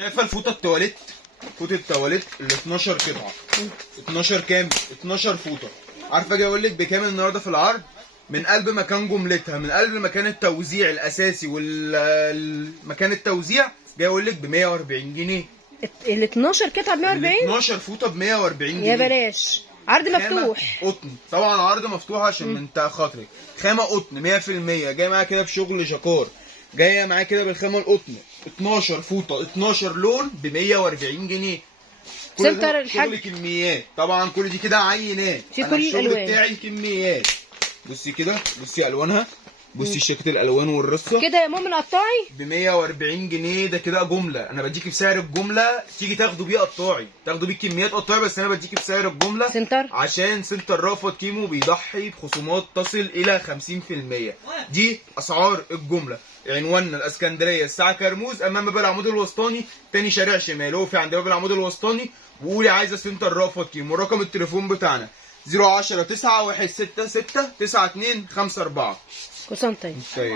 شايفه الفوطه التواليت؟ فوطه التواليت ال 12 قطعه. 12 كام؟ 12 فوطه. عارفه اجي اقول لك بكام النهارده في العرض؟ من قلب مكان جملتها، من قلب مكان التوزيع الاساسي والمكان التوزيع، جاي اقول لك ب 140 جنيه. ال 12 قطعه ب 140؟ 12 فوطه ب 140 جنيه. يا بلاش، عرض مفتوح. قطن طبعا، عرض مفتوح عشان من خاطرك. خامه قطن 100%، جاي معايا كده بشغل جاكار، جايه معايا كده بالخامه القطن. 12 فوطه 12 لون ب 140 جنيه. كل سنتر ده الحاج شغل كميات طبعا، كل دي كده عينات. في أنا كل الشغل الألوان بتاعي كميات. بصي كده، بصي الوانها، بصي شكل الالوان والرصه كده يا ماما قطاعي ب 140 جنيه. ده كده جمله، انا بديكي بسعر الجمله، تيجي تاخدوا بيه قطاعي، تاخدوا بيه كميات قطاعي، بس انا بديكي بسعر الجمله سنتر. عشان سنتر رأفت كيمو بيضحي بخصومات تصل الى 50%. دي اسعار الجمله. عنواننا الاسكندريه الساعه كرموز، امام باب العمود الوسطاني، تاني شارع شمال، اقفي عند باب العمود الوسطاني وقولي عايزه سنتر رأفت كيمو. رقم التليفون بتاعنا 010 9 166 92 54. كل سنه وانت طيب. طيب.